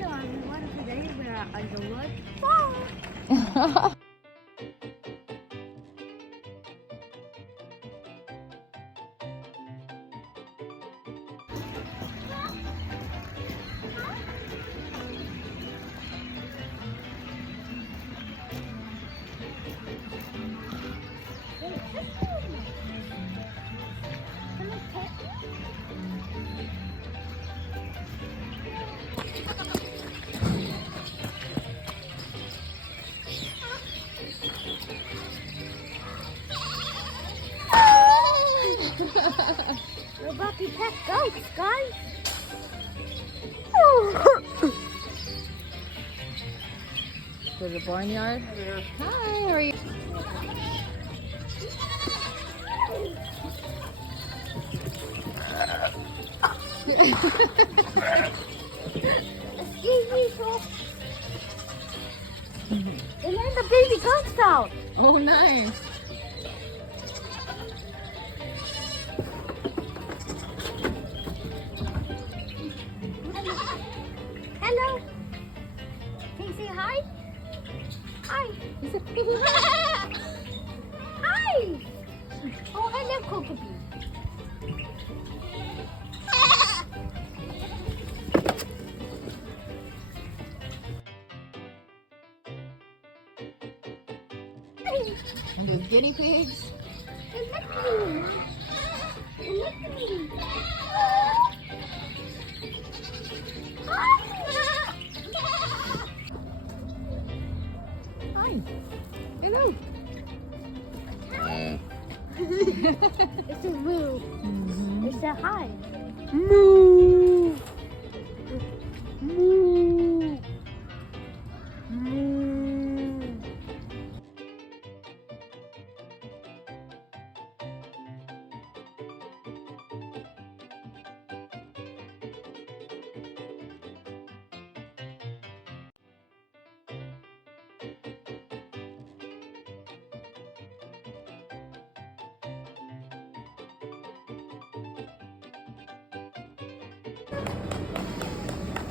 Hello everyone, today we're at Underwood Farm. We're about to pet goats, guys. To the barnyard. Hi, how are you? Excuse me, sir. And then the baby goats out. Oh, nice. Hello. Can you say hi? Hi. Hi. Oh, hello, Cocoa. And those guinea pigs. Look at me. Look at me. Hi. Hello. It's a moo. It's a hi. Moo. Moo. Moo.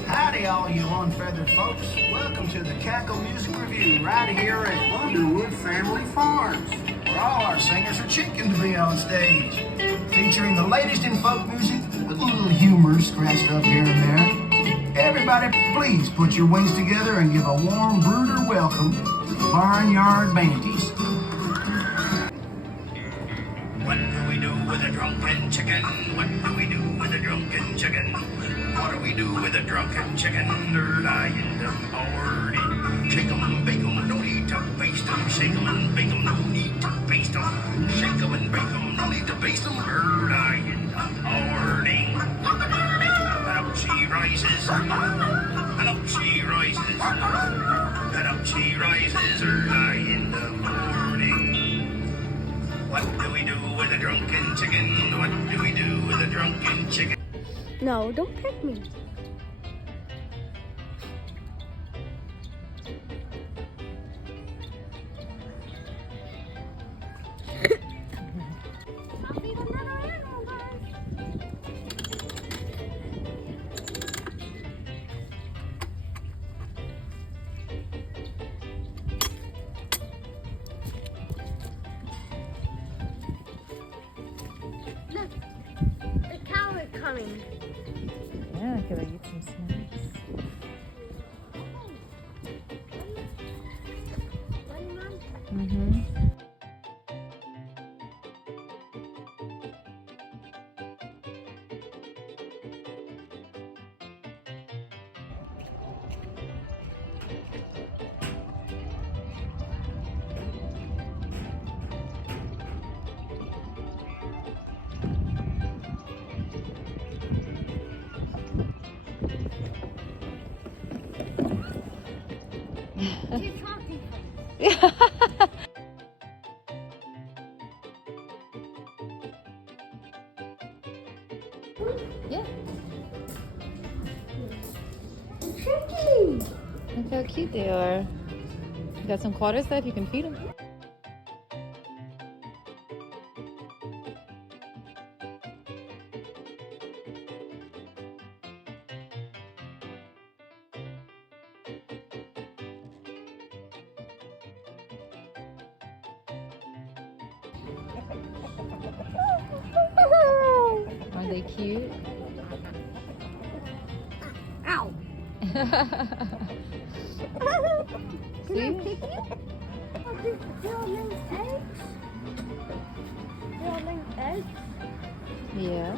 Howdy, all you unfeathered folks. Welcome to the Cackle Music Review right here at Underwood Family Farms, where all our singers are chicken to be on stage, featuring the latest in folk music with a little humor scratched up here and there. Everybody, please put your wings together and give a warm brooder welcome to the Barnyard Banties. What do we do with a drunken chicken? What do we do with a drunken chicken? What do we do with a drunken chicken? They're lying them already. Shake 'em and bake 'em, no need to baste 'em. Shake 'em and bake 'em, no need to baste 'em. Shake 'em and bake 'em, no need to baste 'em. They're lying them already. And up she rises, and up she rises, and up she rises early in the morning. What do we do with a drunken chicken? What do we do with a drunken chicken? No, don't pick me. I'll feed another animal, guys. Look, the cow is coming. Yeah, can I get some snacks? Mm-hmm. She's talking. Yeah. Tricky. Look how cute they are. You got some quarters left, you can feed them. Are they cute? Ow! Can I See? pick you? Oh, they're all laying eggs. They're all laying eggs. Yeah.